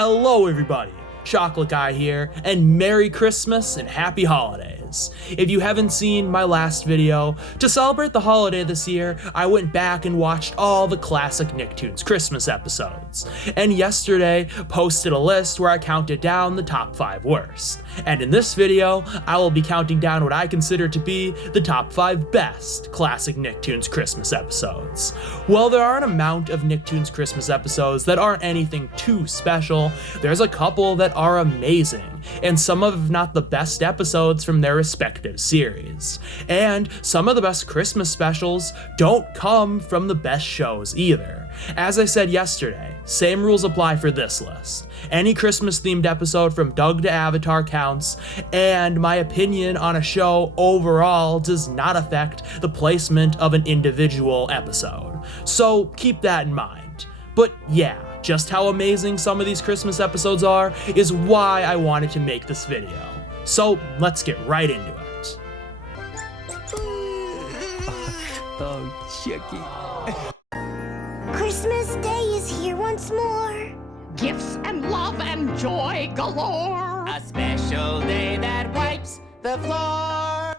Hello everybody, Chocolate Guy here, and Merry Christmas and Happy Holidays. If you haven't seen my last video, to celebrate the holiday this year, I went back and watched all the Classic Nicktoons Christmas episodes, and yesterday posted a list where I counted down the top 5 worst. And in this video, I will be counting down what I consider to be the top 5 best Classic Nicktoons Christmas episodes. While there are an amount of Nicktoons Christmas episodes that aren't anything too special, there's a couple that are amazing, and some of, if not the best episodes from their respective series. And some of the best Christmas specials don't come from the best shows either. As I said yesterday, same rules apply for this list. Any Christmas themed episode from Doug to Avatar counts, and my opinion on a show overall does not affect the placement of an individual episode. So keep that in mind. But yeah, just how amazing some of these Christmas episodes are is why I wanted to make this video. So let's get right into it. Oh, Chucky. Christmas Day is here once more. Gifts and love and joy galore. A special day that wipes the floor.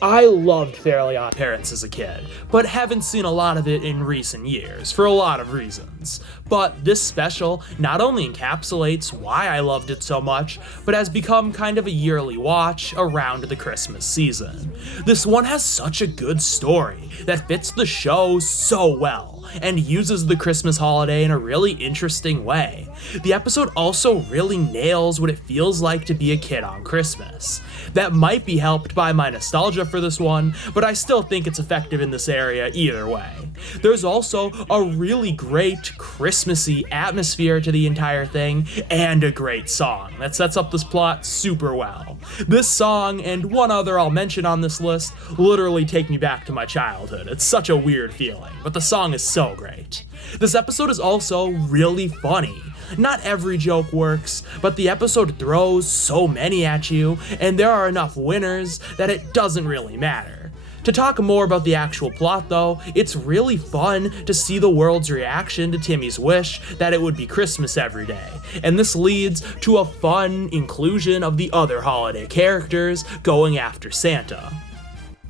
I loved Fairly Odd Parents as a kid, but haven't seen a lot of it in recent years, for a lot of reasons. But this special not only encapsulates why I loved it so much, but has become kind of a yearly watch around the Christmas season. This one has such a good story that fits the show so well, and uses the Christmas holiday in a really interesting way. The episode also really nails what it feels like to be a kid on Christmas. That might be helped by my nostalgia for this one, but I still think it's effective in this area either way. There's also a really great Christmassy atmosphere to the entire thing, and a great song that sets up this plot super well. This song, and one other I'll mention on this list, literally take me back to my childhood. It's such a weird feeling, but the song is so great. This episode is also really funny. Not every joke works, but the episode throws so many at you, and there are enough winners that it doesn't really matter. To talk more about the actual plot though, it's really fun to see the world's reaction to Timmy's wish that it would be Christmas every day, and this leads to a fun inclusion of the other holiday characters going after Santa.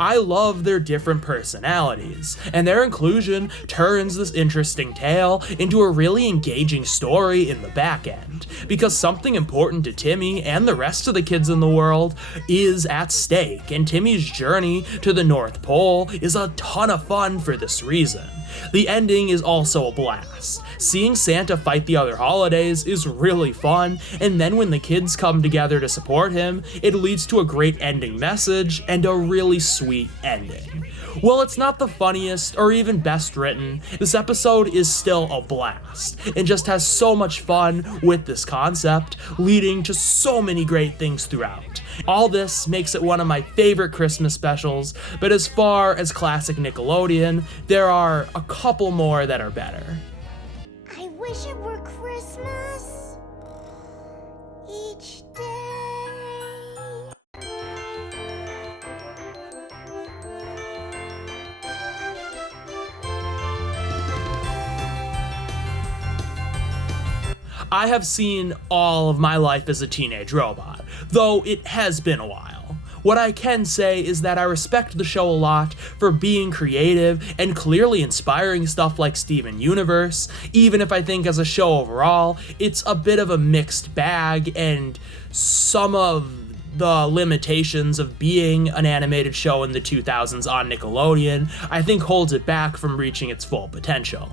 I love their different personalities, and their inclusion turns this interesting tale into a really engaging story in the back end, because something important to Timmy and the rest of the kids in the world is at stake, and Timmy's journey to the North Pole is a ton of fun for this reason. The ending is also a blast. Seeing Santa fight the other holidays is really fun, and then when the kids come together to support him, it leads to a great ending message and a really sweet ending. While it's not the funniest or even best written, this episode is still a blast, and just has so much fun with this concept, leading to so many great things throughout. All this makes it one of my favorite Christmas specials, but as far as classic Nickelodeon, there are a couple more that are better. I wish it were Christmas each day. I have seen all of my life as a teenage robot, though it has been a while. What I can say is that I respect the show a lot for being creative and clearly inspiring stuff like Steven Universe, even if I think as a show overall, it's a bit of a mixed bag, and some of the limitations of being an animated show in the 2000s on Nickelodeon, I think holds it back from reaching its full potential.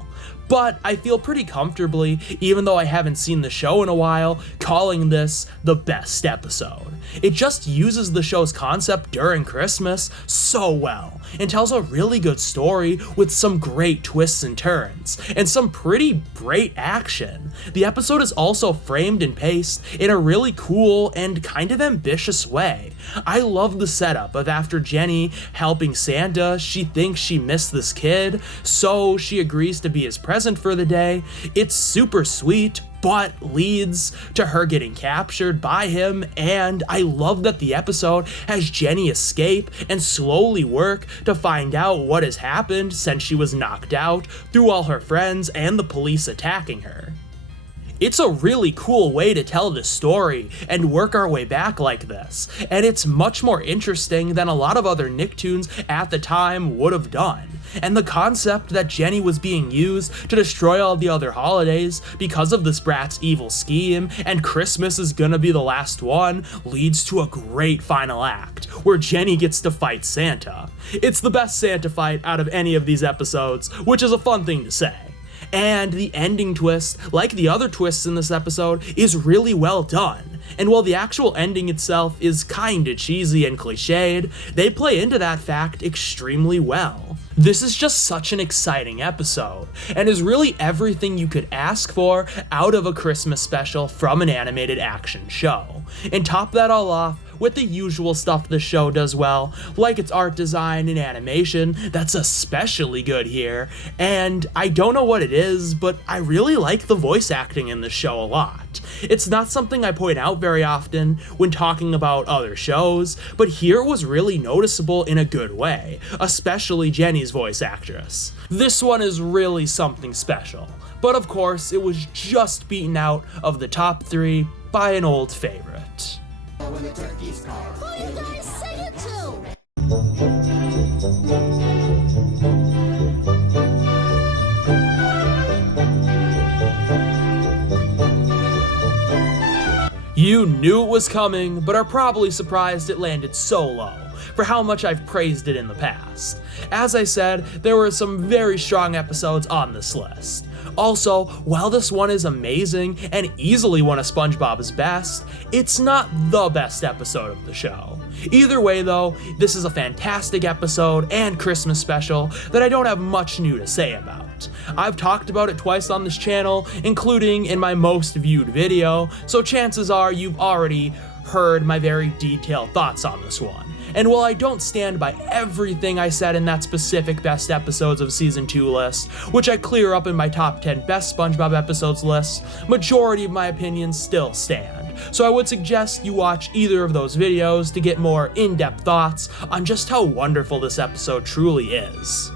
But I feel pretty comfortably, even though I haven't seen the show in a while, calling this the best episode. It just uses the show's concept during Christmas so well, and tells a really good story with some great twists and turns, and some pretty great action. The episode is also framed and paced in a really cool and kind of ambitious way. I love the setup of after Jenny helping Santa, she thinks she missed this kid, so she agrees to be his present for the day. It's super sweet, but leads to her getting captured by him, and I love that the episode has Jenny escape and slowly work to find out what has happened since she was knocked out through all her friends and the police attacking her. It's a really cool way to tell this story and work our way back like this, and it's much more interesting than a lot of other Nicktoons at the time would have done. And the concept that Jenny was being used to destroy all the other holidays because of this brat's evil scheme, and Christmas is gonna be the last one, leads to a great final act, where Jenny gets to fight Santa. It's the best Santa fight out of any of these episodes, which is a fun thing to say. And the ending twist, like the other twists in this episode, is really well done. And while the actual ending itself is kinda cheesy and cliched, they play into that fact extremely well. This is just such an exciting episode, and is really everything you could ask for out of a Christmas special from an animated action show. And top that all off with the usual stuff the show does well, like its art design and animation, that's especially good here, and I don't know what it is, but I really like the voice acting in this show a lot. It's not something I point out very often when talking about other shows, but here it was really noticeable in a good way, especially Jenny's voice actress. This one is really something special, but of course it was just beaten out of the top 3 by an old favorite. Who you guys sing it to? You knew it was coming, but are probably surprised it landed so low, for how much I've praised it in the past. As I said, there were some very strong episodes on this list. Also, while this one is amazing and easily one of SpongeBob's best, it's not the best episode of the show. Either way though, this is a fantastic episode and Christmas special that I don't have much new to say about. I've talked about it twice on this channel, including in my most viewed video, so chances are you've already heard my very detailed thoughts on this one. And while I don't stand by everything I said in that specific best episodes of season 2 list, which I clear up in my top 10 best SpongeBob episodes list, majority of my opinions still stand. So I would suggest you watch either of those videos to get more in-depth thoughts on just how wonderful this episode truly is.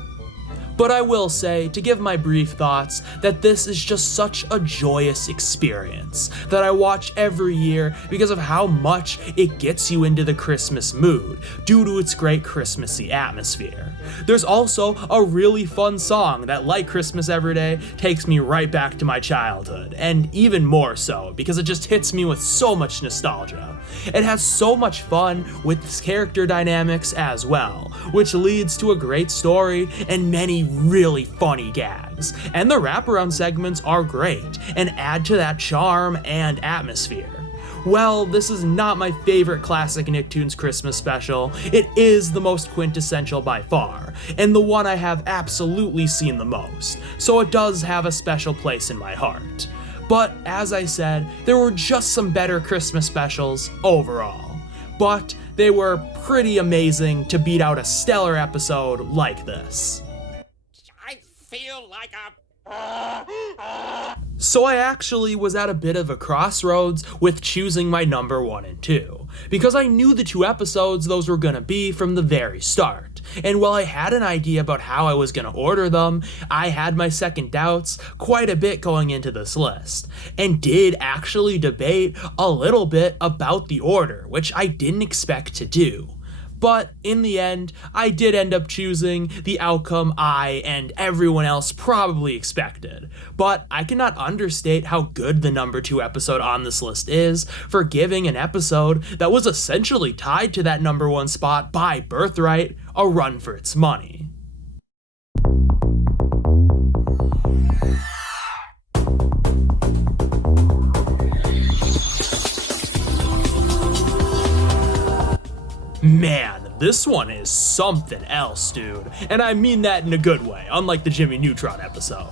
But I will say, to give my brief thoughts, that this is just such a joyous experience that I watch every year because of how much it gets you into the Christmas mood due to its great Christmassy atmosphere. There's also a really fun song that, like Christmas Every Day, takes me right back to my childhood, and even more so because it just hits me with so much nostalgia. It has so much fun with its character dynamics as well, which leads to a great story and many really funny gags. And the wraparound segments are great and add to that charm and atmosphere. Well, this is not my favorite Classic Nicktoons Christmas special, it is the most quintessential by far, and the one I have absolutely seen the most, so it does have a special place in my heart. But as I said, there were just some better Christmas specials overall. But they were pretty amazing to beat out a stellar episode like this. I feel like a... So I actually was at a bit of a crossroads with choosing my number 1 and 2, because I knew the 2 episodes those were gonna be from the very start. And while I had an idea about how I was gonna order them, I had my second doubts quite a bit going into this list, and did actually debate a little bit about the order, which I didn't expect to do. But in the end, I did end up choosing the outcome I and everyone else probably expected. But I cannot understate how good the number 2 episode on this list is for giving an episode that was essentially tied to that number 1 spot by birthright a run for its money. Man, this one is something else, dude. And I mean that in a good way, unlike the Jimmy Neutron episode.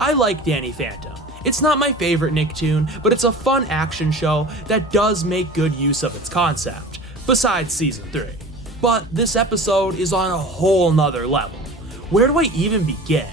I like Danny Phantom. It's not my favorite Nicktoon, but it's a fun action show that does make good use of its concept, besides season 3. But this episode is on a whole nother level. Where do I even begin?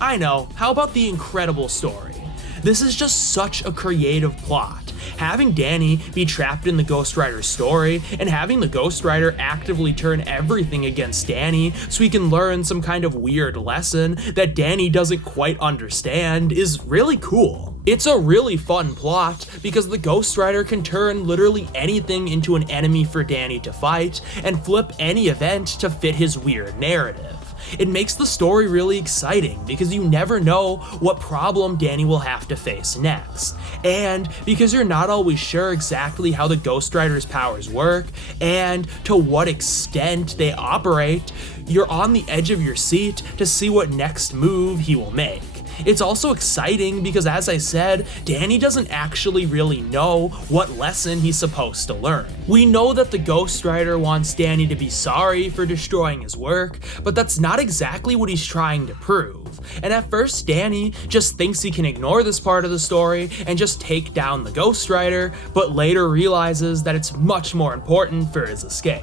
I know, how about the incredible story? This is just such a creative plot. Having Danny be trapped in the Ghost Rider story and having the Ghost Rider actively turn everything against Danny so he can learn some kind of weird lesson that Danny doesn't quite understand is really cool. It's a really fun plot because the Ghost Rider can turn literally anything into an enemy for Danny to fight and flip any event to fit his weird narrative. It makes the story really exciting because you never know what problem Danny will have to face next. And because you're not always sure exactly how the Ghost Rider's powers work and to what extent they operate, you're on the edge of your seat to see what next move he will make. It's also exciting because, as I said, Danny doesn't actually really know what lesson he's supposed to learn. We know that the Ghost Rider wants Danny to be sorry for destroying his work, but that's not exactly what he's trying to prove. And at first, Danny just thinks he can ignore this part of the story and just take down the Ghost Rider, but later realizes that it's much more important for his escape.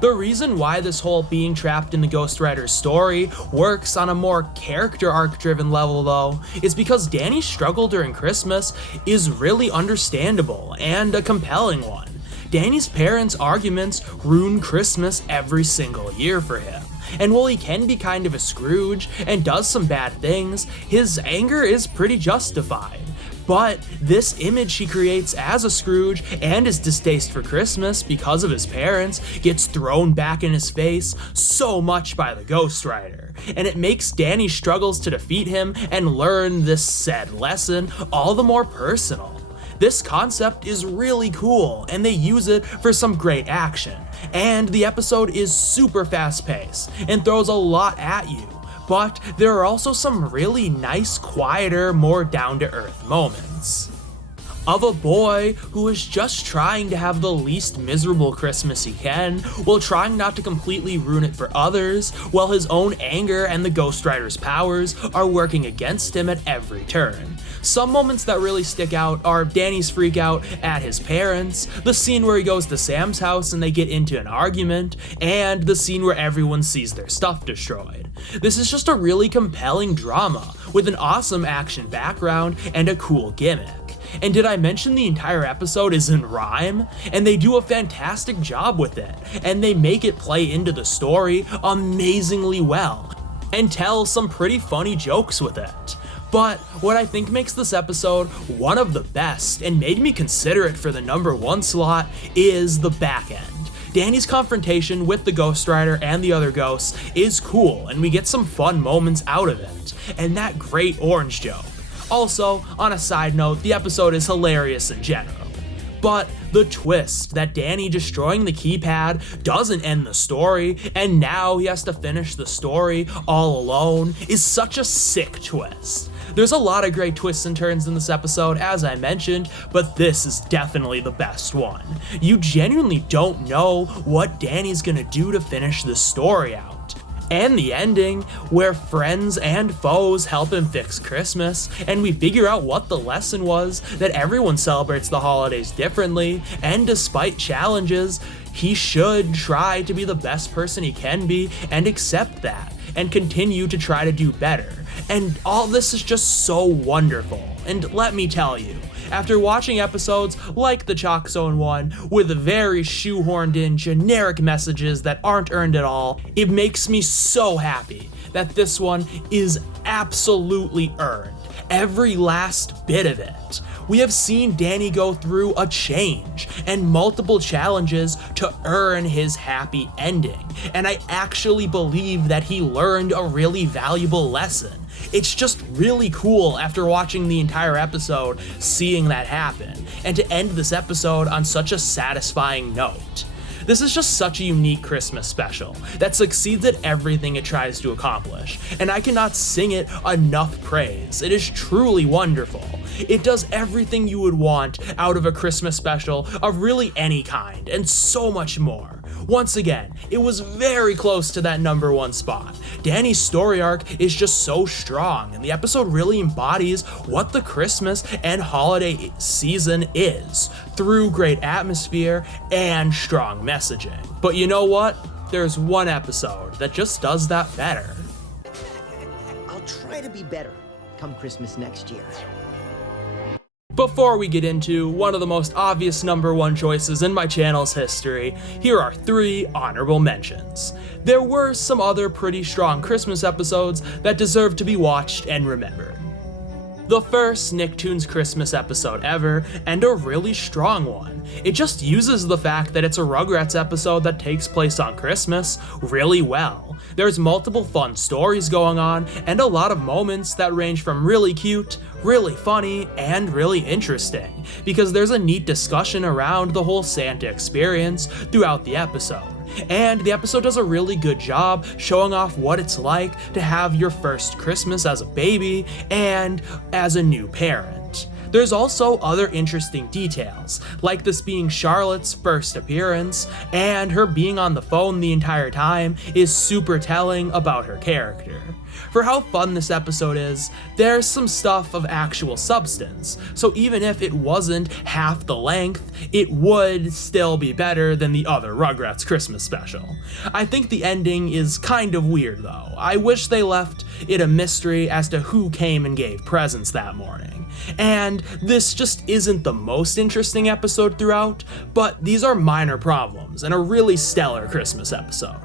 The reason why this whole being trapped in the Ghost Rider story works on a more character arc driven level though, is because Danny's struggle during Christmas is really understandable and a compelling one. Danny's parents' arguments ruin Christmas every single year for him. And while he can be kind of a Scrooge and does some bad things, his anger is pretty justified. But this image he creates as a Scrooge and his distaste for Christmas because of his parents gets thrown back in his face so much by the Ghost Rider, and it makes Danny's struggles to defeat him and learn this said lesson all the more personal. This concept is really cool, and they use it for some great action, and the episode is super fast-paced and throws a lot at you. But there are also some really nice, quieter, more down-to-earth moments. Of a boy who is just trying to have the least miserable Christmas he can, while trying not to completely ruin it for others, while his own anger and the Ghost Rider's powers are working against him at every turn. Some moments that really stick out are Danny's freak out at his parents, the scene where he goes to Sam's house and they get into an argument, and the scene where everyone sees their stuff destroyed. This is just a really compelling drama with an awesome action background and a cool gimmick. And did I mention the entire episode is in rhyme? And they do a fantastic job with it, and they make it play into the story amazingly well, and tell some pretty funny jokes with it. But what I think makes this episode one of the best and made me consider it for the #1 slot is the back end. Danny's confrontation with the Ghost Rider and the other ghosts is cool, and we get some fun moments out of it, and that great orange joke. Also, on a side note, the episode is hilarious in general. But the twist that Danny destroying the keypad doesn't end the story, and now he has to finish the story all alone, is such a sick twist. There's a lot of great twists and turns in this episode, as I mentioned, but this is definitely the best one. You genuinely don't know what Danny's gonna do to finish this story out. And the ending, where friends and foes help him fix Christmas, and we figure out what the lesson was, that everyone celebrates the holidays differently, and despite challenges, he should try to be the best person he can be and accept that, and continue to try to do better. And all this is just so wonderful. And let me tell you, after watching episodes like the Chalk Zone one with very shoehorned in generic messages that aren't earned at all, it makes me so happy that this one is absolutely earned. Every last bit of it. We have seen Danny go through a change and multiple challenges to earn his happy ending, and I actually believe that he learned a really valuable lesson. It's just really cool after watching the entire episode, seeing that happen, and to end this episode on such a satisfying note. This is just such a unique Christmas special that succeeds at everything it tries to accomplish, and I cannot sing it enough praise. It is truly wonderful. It does everything you would want out of a Christmas special of really any kind, and so much more. Once again, it was very close to that #1 spot. Danny's story arc is just so strong, and the episode really embodies what the Christmas and holiday season is, through great atmosphere and strong messaging. But you know what? There's one episode that just does that better. I'll try to be better come Christmas next year. Before we get into one of the most obvious number one choices in my channel's history, here are 3 honorable mentions. There were some other pretty strong Christmas episodes that deserve to be watched and remembered. The first Nicktoons Christmas episode ever, and a really strong one. It just uses the fact that it's a Rugrats episode that takes place on Christmas really well. There's multiple fun stories going on, and a lot of moments that range from really cute, really funny, and really interesting, because there's a neat discussion around the whole Santa experience throughout the episode. And the episode does a really good job showing off what it's like to have your first Christmas as a baby and as a new parent. There's also other interesting details, like this being Charlotte's first appearance, and her being on the phone the entire time is super telling about her character. For how fun this episode is, there's some stuff of actual substance, so even if it wasn't half the length, it would still be better than the other Rugrats Christmas special. I think the ending is kind of weird though. I wish they left it a mystery as to who came and gave presents that morning. And this just isn't the most interesting episode throughout, but these are minor problems and a really stellar Christmas episode.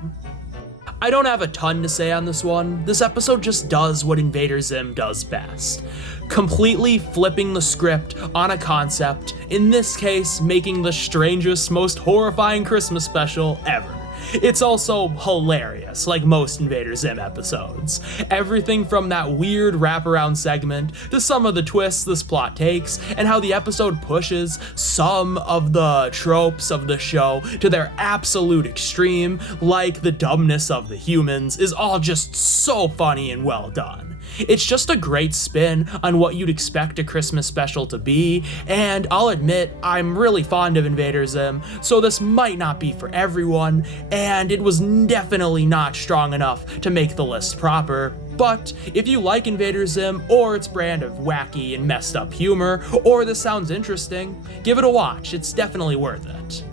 I don't have a ton to say on this one. This episode just does what Invader Zim does best. Completely flipping the script on a concept, in this case making the strangest, most horrifying Christmas special ever. It's also hilarious, like most Invader Zim episodes. Everything from that weird wraparound segment to some of the twists this plot takes, and how the episode pushes some of the tropes of the show to their absolute extreme, like the dumbness of the humans, is all just so funny and well done. It's just a great spin on what you'd expect a Christmas special to be, and I'll admit I'm really fond of Invader Zim, so this might not be for everyone, and it was definitely not strong enough to make the list proper. But if you like Invader Zim or its brand of wacky and messed up humor, or this sounds interesting, give it a watch, it's definitely worth it.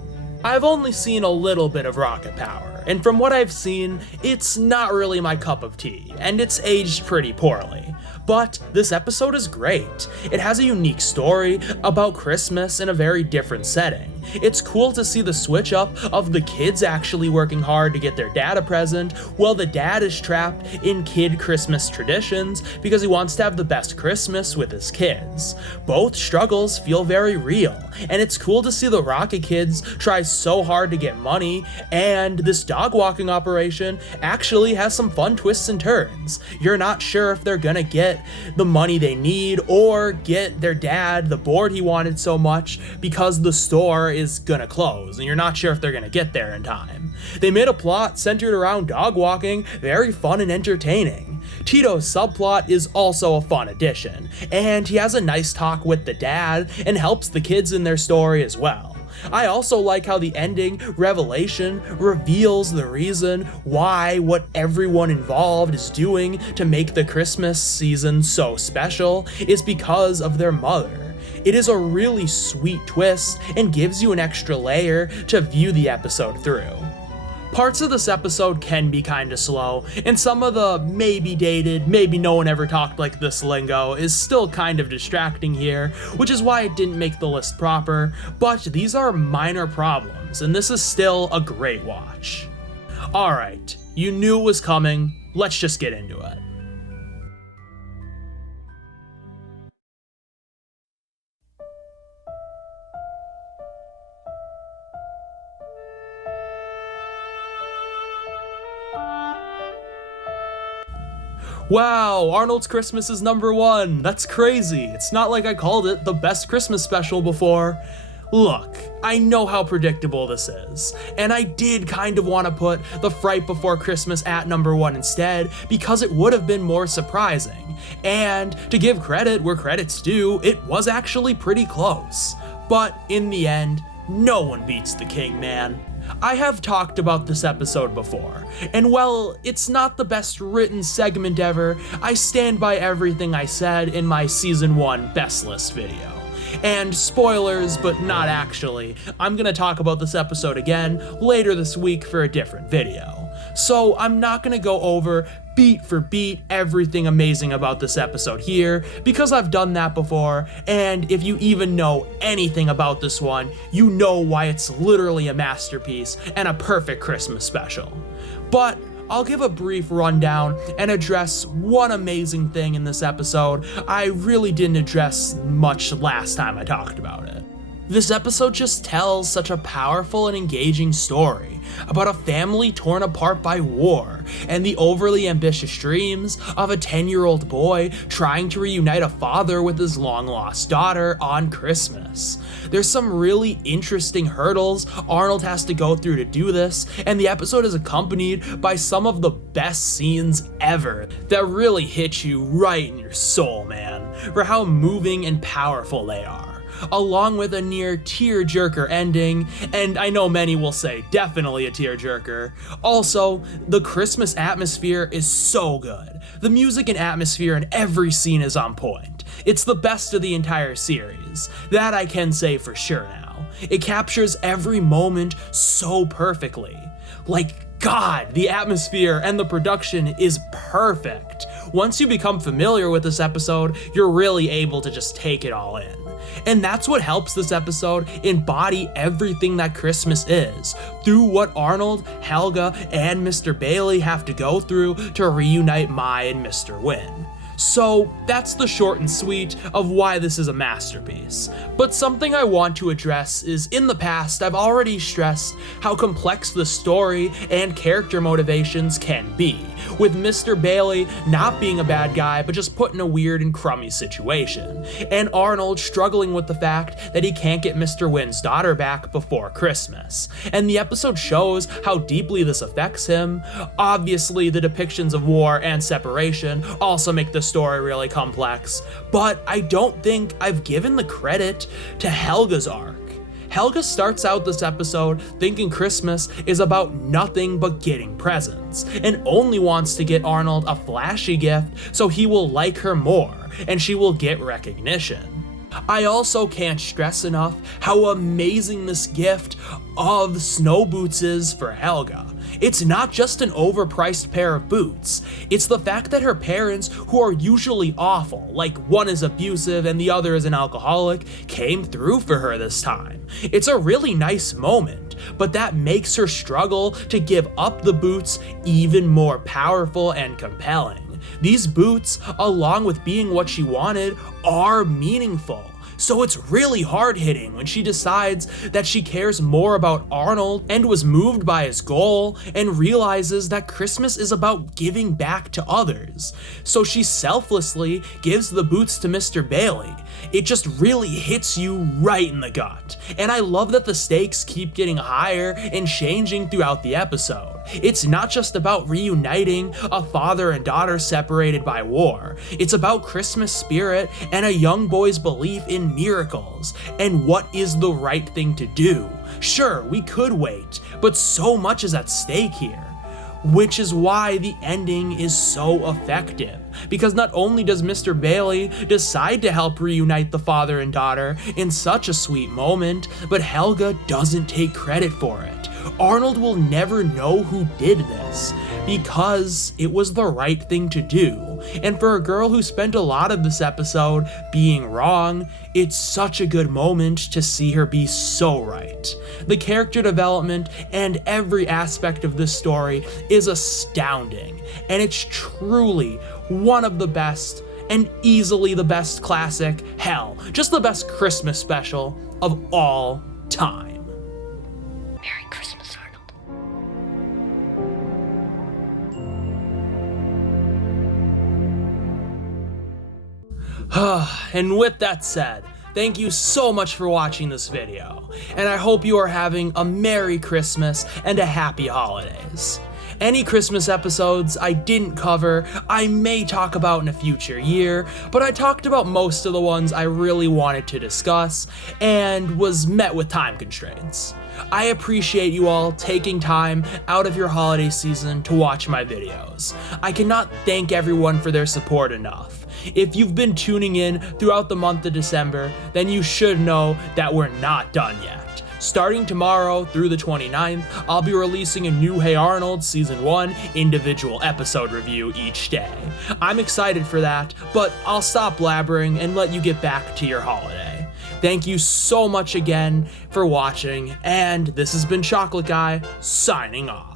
I've only seen a little bit of Rocket Power, and from what I've seen, it's not really my cup of tea, and it's aged pretty poorly. But this episode is great. It has a unique story about Christmas in a very different setting. It's cool to see the switch up of the kids actually working hard to get their dad a present, while the dad is trapped in kid Christmas traditions because he wants to have the best Christmas with his kids. Both struggles feel very real, and it's cool to see the Rocket Kids try so hard to get money, and this dog walking operation actually has some fun twists and turns. You're not sure if they're gonna get the money they need or get their dad the board he wanted so much because the store is gonna close, and you're not sure if they're gonna get there in time. They made a plot centered around dog walking very fun and entertaining. Tito's subplot is also a fun addition, and he has a nice talk with the dad and helps the kids in their story as well. I also like how the ending revelation reveals the reason why what everyone involved is doing to make the Christmas season so special is because of their mother. It is a really sweet twist and gives you an extra layer to view the episode through. Parts of this episode can be kinda slow, and some of the maybe dated, maybe no one ever talked like this lingo is still kind of distracting here, which is why it didn't make the list proper, but these are minor problems, and this is still a great watch. Alright, you knew it was coming, let's just get into it. Wow, Arnolds Christmas is number 1. That's crazy. It's not like I called it the best Christmas special before. Look, I know how predictable this is, and I did kind of want to put The Fright Before Christmas at number 1 instead because it would have been more surprising. And to give credit where credit's due, it was actually pretty close. But in the end, no one beats the King, man. I have talked about this episode before, and while it's not the best written segment ever, I stand by everything I said in my Season 1 Best List video. And spoilers, but not actually, I'm gonna talk about this episode again later this week for a different video. So I'm not gonna go over beat for beat everything amazing about this episode here, because I've done that before, and if you even know anything about this one, you know why it's literally a masterpiece and a perfect Christmas special. But I'll give a brief rundown and address one amazing thing in this episode I really didn't address much last time I talked about it. This episode just tells such a powerful and engaging story about a family torn apart by war and the overly ambitious dreams of a 10-year-old boy trying to reunite a father with his long-lost daughter on Christmas. There's some really interesting hurdles Arnold has to go through to do this, and the episode is accompanied by some of the best scenes ever that really hit you right in your soul, man, for how moving and powerful they are, along with a near tear-jerker ending, and I know many will say definitely a tear-jerker. Also, the Christmas atmosphere is so good. The music and atmosphere in every scene is on point. It's the best of the entire series. That I can say for sure now. It captures every moment so perfectly. God, the atmosphere and the production is perfect. Once you become familiar with this episode, you're really able to just take it all in. And that's what helps this episode embody everything that Christmas is, through what Arnold, Helga, and Mr. Bailey have to go through to reunite Mai and Mr. Wynn. So that's the short and sweet of why this is a masterpiece. But something I want to address is, in the past, I've already stressed how complex the story and character motivations can be, with Mr. Bailey not being a bad guy but just put in a weird and crummy situation, and Arnold struggling with the fact that he can't get Mr. Wynn's daughter back before Christmas. And the episode shows how deeply this affects him. Obviously, the depictions of war and separation also make the story really complex, but I don't think I've given the credit to Helga's arc. Helga starts out this episode thinking Christmas is about nothing but getting presents, and only wants to get Arnold a flashy gift so he will like her more, and she will get recognition. I also can't stress enough how amazing this gift of snow boots is for Helga. It's not just an overpriced pair of boots, it's the fact that her parents, who are usually awful, like one is abusive and the other is an alcoholic, came through for her this time. It's a really nice moment, but that makes her struggle to give up the boots even more powerful and compelling. These boots, along with being what she wanted, are meaningful. So it's really hard-hitting when she decides that she cares more about Arnold and was moved by his goal, and realizes that Christmas is about giving back to others. So she selflessly gives the boots to Mr. Bailey. It just really hits you right in the gut. And I love that the stakes keep getting higher and changing throughout the episode. It's not just about reuniting a father and daughter separated by war. It's about Christmas spirit and a young boy's belief in miracles and what is the right thing to do. Sure, we could wait, but so much is at stake here. Which is why the ending is so effective, because not only does Mr. Bailey decide to help reunite the father and daughter in such a sweet moment, but Helga doesn't take credit for it. Arnold will never know who did this, because it was the right thing to do. And for a girl who spent a lot of this episode being wrong, it's such a good moment to see her be so right. The character development and every aspect of this story is astounding, and it's truly one of the best, and easily the best classic, hell, just the best Christmas special of all time. Merry Christmas, Arnold. And with that said, thank you so much for watching this video, and I hope you are having a Merry Christmas and a Happy Holidays. Any Christmas episodes I didn't cover, I may talk about in a future year, but I talked about most of the ones I really wanted to discuss and was met with time constraints. I appreciate you all taking time out of your holiday season to watch my videos. I cannot thank everyone for their support enough. If you've been tuning in throughout the month of December, then you should know that we're not done yet. Starting tomorrow through the 29th, I'll be releasing a new Hey Arnold Season 1 individual episode review each day. I'm excited for that, but I'll stop blabbering and let you get back to your holiday. Thank you so much again for watching, and this has been Chocolate Guy, signing off.